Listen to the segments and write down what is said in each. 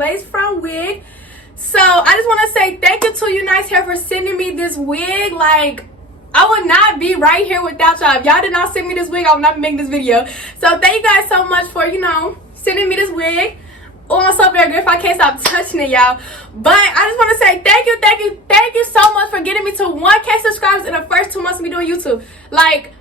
lace front wig. So I just want to say thank you to UNice Hair for sending me this wig. Like, I would not be right here without y'all. If y'all did not send me this wig, I would not be making this video. So thank you guys so much for, you know, sending me this wig. Oh, I'm so very grateful. I can't stop touching it, y'all. But I just want to say thank you so much for getting me to 1K subscribers in the first 2 months of me doing YouTube. Like,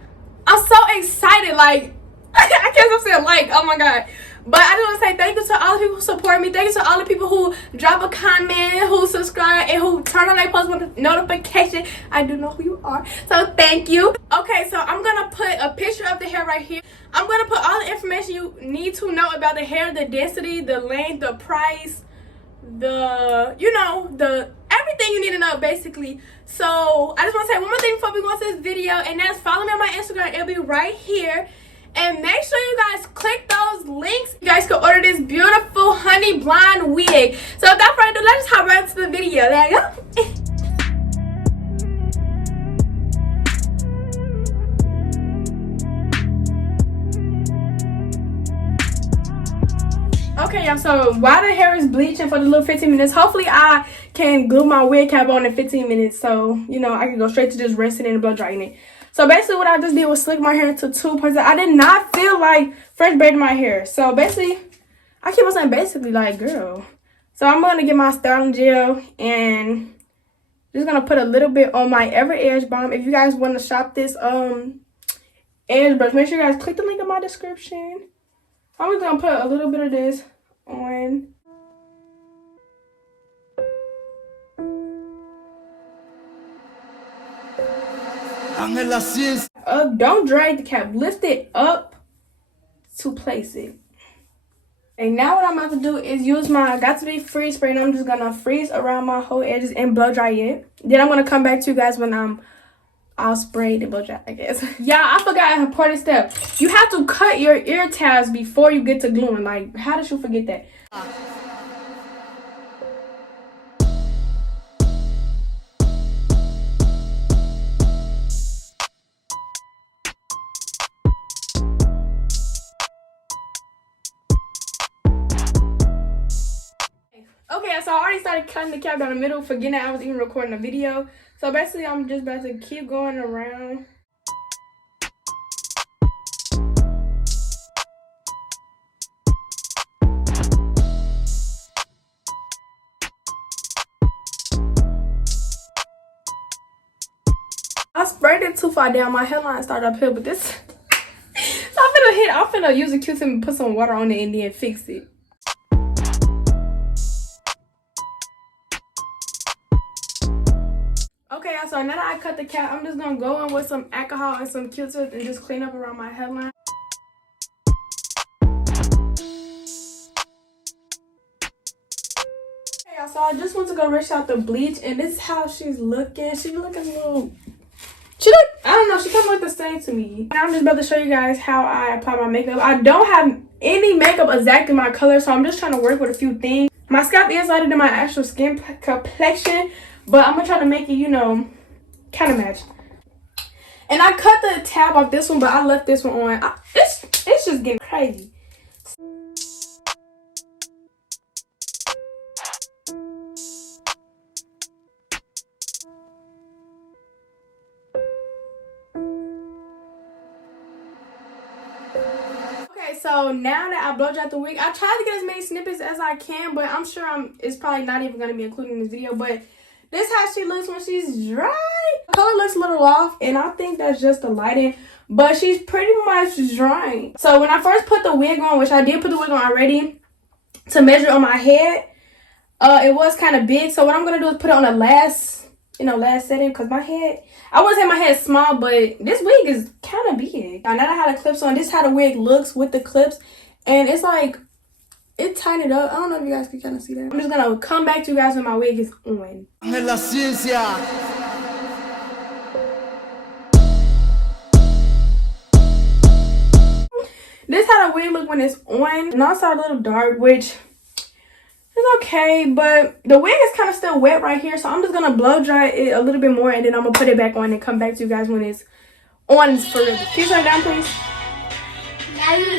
I'm so excited. Like, I can't stop saying like, oh my god. But I just want to say thank you to all the people who support me. Thank you to all the people who drop a comment, who subscribe, and who turn on their post notification. I do know who you are. So thank you. Okay, so I'm going to put a picture of the hair right here. I'm going to put all the information you need to know about the hair, the density, the length, the price, the, you know, the everything you need to know basically. So I just want to say one more thing before we go into this video, and that's follow me on my Instagram. It'll be right here. And make sure you guys click those links. You guys can order this beautiful honey blonde wig. So without further ado, let's hop right into the video. There you go. Okay, y'all, so while the hair is bleaching for the little 15 minutes, hopefully I can glue my wig cap on in 15 minutes. So, you know, I can go straight to just rinsing it and blow drying it. So basically what I just did was slick my hair into 2 points. I did not feel like fresh braiding my hair. So basically, I keep on saying basically, like, girl. So I'm going to get my styling gel and just going to put a little bit on my Ever Edge Balm. If you guys want to shop this edge brush, make sure you guys click the link in my description. I'm just going to put a little bit of this on. Don't drag the cap, lift it up to place it. And now what I'm about to do is use my Got To Be Freeze spray, and I'm just gonna freeze around my whole edges and blow dry it. Then I'm gonna come back to you guys when I'm all sprayed and blow dry, I guess. Yeah, I forgot an important step. You have to cut your ear tabs before you get to gluing. Like, how did you forget that? Okay, so I already started cutting the cap down the middle, forgetting that I was even recording a video. So basically, I'm just about to keep going around. I sprayed it too far down. My hairline started uphill, but this... So I'm finna use a Q-tip and put some water on it and then fix it. Okay, so now that I cut the cap, I'm just gonna go in with some alcohol and some Q-tips and just clean up around my hairline. Okay, so I just want to go rinse out the bleach, and this is how she's looking. She's looking a little... I don't know, she kind of looked the same to me. Now I'm just about to show you guys how I apply my makeup. I don't have any makeup exactly my color, so I'm just trying to work with a few things. My scalp is lighter than my actual skin complexion, but I'm gonna try to make it, you know, kind of match. And I cut the tab off this one, but I left this one on. It's just getting crazy. Okay, so now that I blow dried the wig, I tried to get as many snippets as I can, but I'm sure it's probably not even going to be included in this video. But this is how she looks when she's dry. The color looks a little off, and I think that's just the lighting, but she's pretty much drying. So when I first put the wig on, which I did put the wig on already to measure on my head, it was kind of big. So what I'm going to do is put it on the last setting, because my head, I wouldn't say my head is small, but this wig is kind of big. Now that I have the clips on, this is how the wig looks with the clips, and it's like, it tightened up. I don't know if you guys can kind of see that. I'm just going to come back to you guys when my wig is on. This is how the wig look when it's on. And also a little dark, which is okay, but the wig is kind of still wet right here, so I'm just gonna blow dry it a little bit more, and then I'm gonna put it back on and come back to you guys when it's on for real. Can you turn it down, please?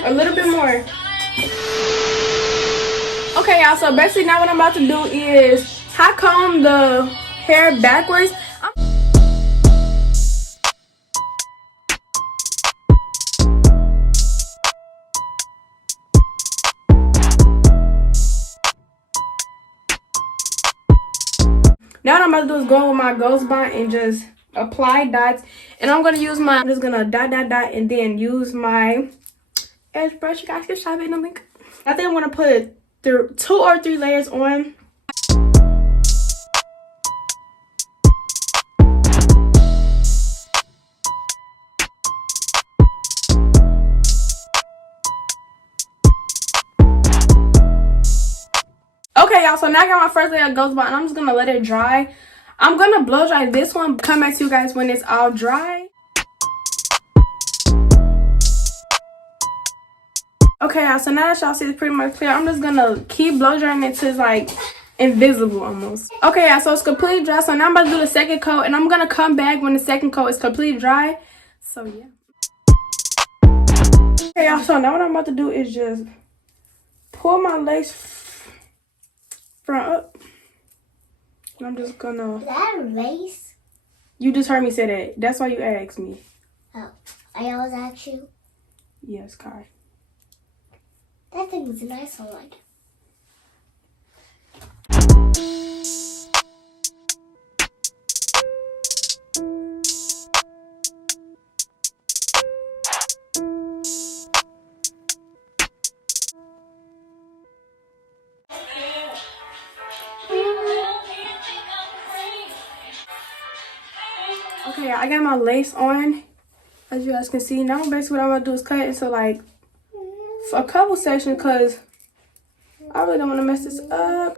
A little bit more. Okay, y'all, so basically now what I'm about to do is hot comb the hair backwards. Now what I'm about to do is go with my ghost bond and just apply dots. And I'm going to use I'm just going to dot, and then use my edge brush. You guys can shop it in the link. I think I want to put 2 or 3 layers on. Okay, y'all, so now I got my first layer of ghost bond and I'm just going to let it dry. I'm going to blow dry this one. Come back to you guys when it's all dry. Okay, y'all, so now that y'all see it's pretty much clear, I'm just going to keep blow drying it till it's like invisible almost. Okay, y'all, so it's completely dry. So now I'm about to do the second coat and I'm going to come back when the second coat is completely dry. So, yeah. Okay, y'all, so now what I'm about to do is just pull my lace front up. And I'm just gonna... Is that a lace? You just heard me say that. That's why you asked me. Oh, I always ask you. Yes, Kai. That thing is a nice one. Okay, I got my lace on, as you guys can see. Now basically what I'm gonna do is cut it into like a couple sections because I really don't want to mess this up.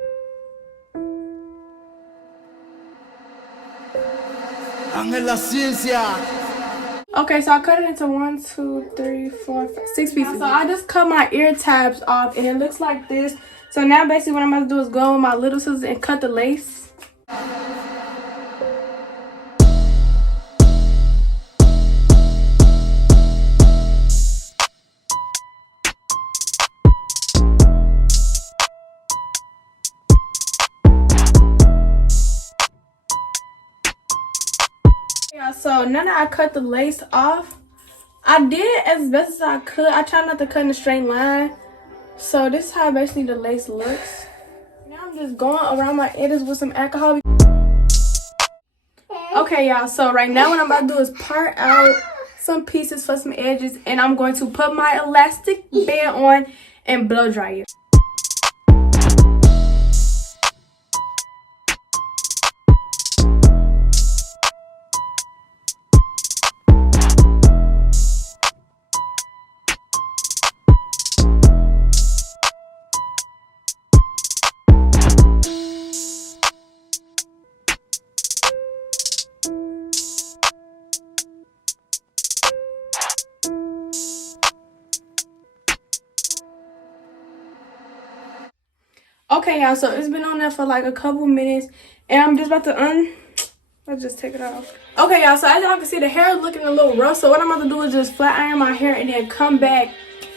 Okay, so I cut it into 1, 2, 3, 4, 5, 6 pieces. So I just cut my ear tabs off and it looks like this. So now basically what I'm about to do is go with my little scissors and cut the lace. So now that I cut the lace off, I did as best as I could. I tried not to cut in a straight line. So this is how basically the lace looks. Now I'm just going around my edges with some alcohol. Okay, y'all, so right now what I'm about to do is part out some pieces for some edges. And I'm going to put my elastic band on and blow dry it. Okay, y'all, so it's been on there for like a couple minutes and I'm just about to let's just take it off. Okay, y'all, so as y'all can see, the hair is looking a little rough. So what I'm about to do is just flat iron my hair and then come back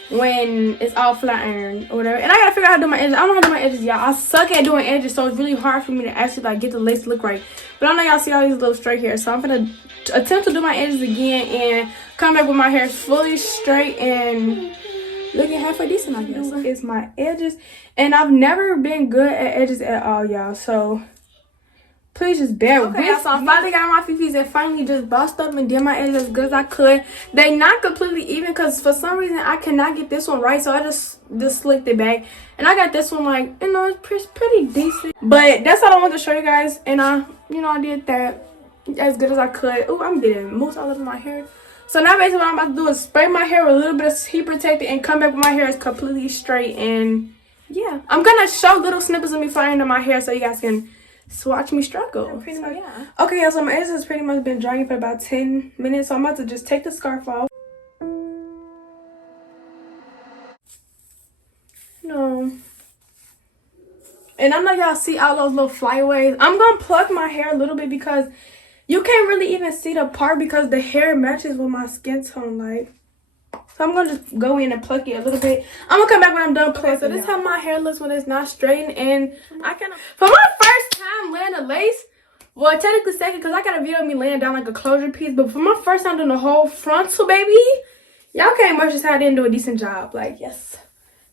when it's all flat ironed or whatever. And I gotta figure out how to do my edges. I don't know how to do my edges, y'all. I suck at doing edges, so it's really hard for me to actually like get the lace to look right. But I know y'all see all these little straight hairs, so I'm gonna attempt to do my edges again and come back with my hair fully straight and looking halfway decent, I guess. It's my edges, and I've never been good at edges at all, y'all. So please just bear with me. So I finally got my fifis and finally just bossed up and did my edges as good as I could. They not completely even because for some reason I cannot get this one right, so I just slicked it back. And I got this one like, you know, it's pretty decent. But that's all I wanted to show you guys, and I did that as good as I could. Oh, I'm getting mousse all over my hair. So now basically what I'm about to do is spray my hair with a little bit of heat protectant and come back with my hair is completely straight. And yeah, I'm gonna show little snippets of me flying into my hair so you guys can watch me struggle. Pretty much, yeah. Okay, y'all, so my edges has pretty much been drying for about 10 minutes. So I'm about to just take the scarf off. No. And I know y'all see all those little flyaways. I'm gonna pluck my hair a little bit because you can't really even see the part because the hair matches with my skin tone. Like, So I'm gonna just go in and pluck it a little bit. I'm gonna come back when I'm done plucking. So this is how my hair looks when it's not straightened. And for my first time laying a lace, well, technically second, because I got a video of me laying down like a closure piece. But for my first time doing the whole frontal, baby, y'all can't merge this how I didn't do a decent job. Like, yes.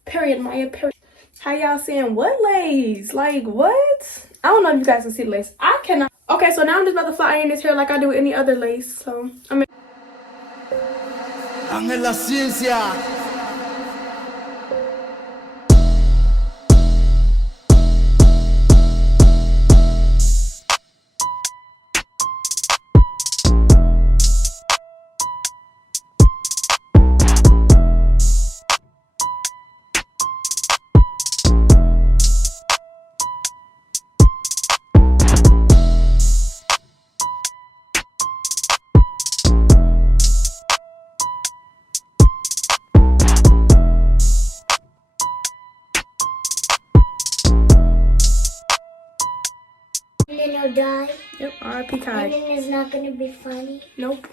Period, Maya, period. How y'all saying what lace? Like, what? I don't know if you guys can see the lace. I cannot. Okay, so now I'm just about to flat iron this hair like I do with any other lace. So, I'm Ángel la ciencia. And then it'll die. Yep, R.I.P. Kai. And then it's not gonna be funny. Nope.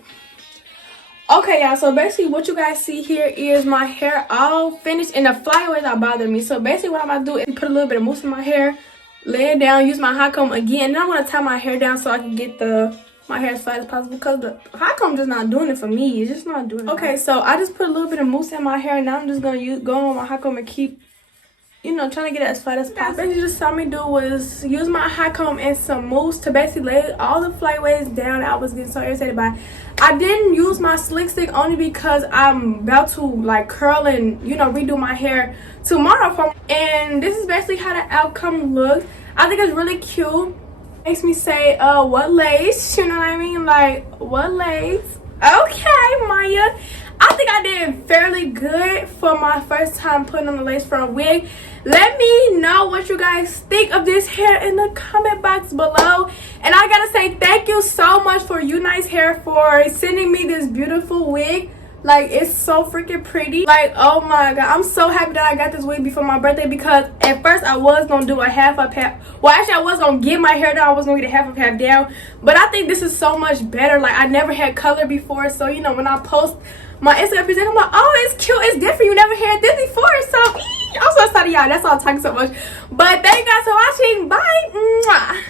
Okay, y'all, so basically what you guys see here is my hair all finished and the flyaways are bothering me. So basically what I'm about to do is put a little bit of mousse in my hair, lay it down, use my hot comb again, and then I'm going to tie my hair down so I can get my hair as flat as possible because the hot comb just not doing it for me. It's just not doing it. Okay, so I just put a little bit of mousse in my hair and now I'm just going to go on my hot comb and keep, you know, trying to get it as flat as possible. Basically just saw me do was use my hot comb and some mousse to basically lay all the flyaways down. I was getting so irritated by it. I didn't use my slick stick only because I'm about to like curl and, you know, redo my hair tomorrow. And this is basically how the outcome looks. I think it's really cute. Makes me say, what lace? You know what I mean? Like, what lace? Okay, Maya. I think I did fairly good for my first time putting on the lace front wig. Let me know what you guys think of this hair in the comment box below. And I gotta say thank you so much for UNice Hair for sending me this beautiful wig. Like, it's so freaking pretty. Like, oh my god, I'm so happy that I got this wig before my birthday because at first I was gonna do a half up half. Well, actually I was gonna get my hair down. I was gonna get a half up half down, but I think this is so much better. Like, I never had color before, so you know, when I post my Instagram page, I'm like, oh, it's cute, it's different, you never had this before. So I'm so excited, y'all. That's all I'm talking so much. But thank you guys for watching. Bye. Mwah.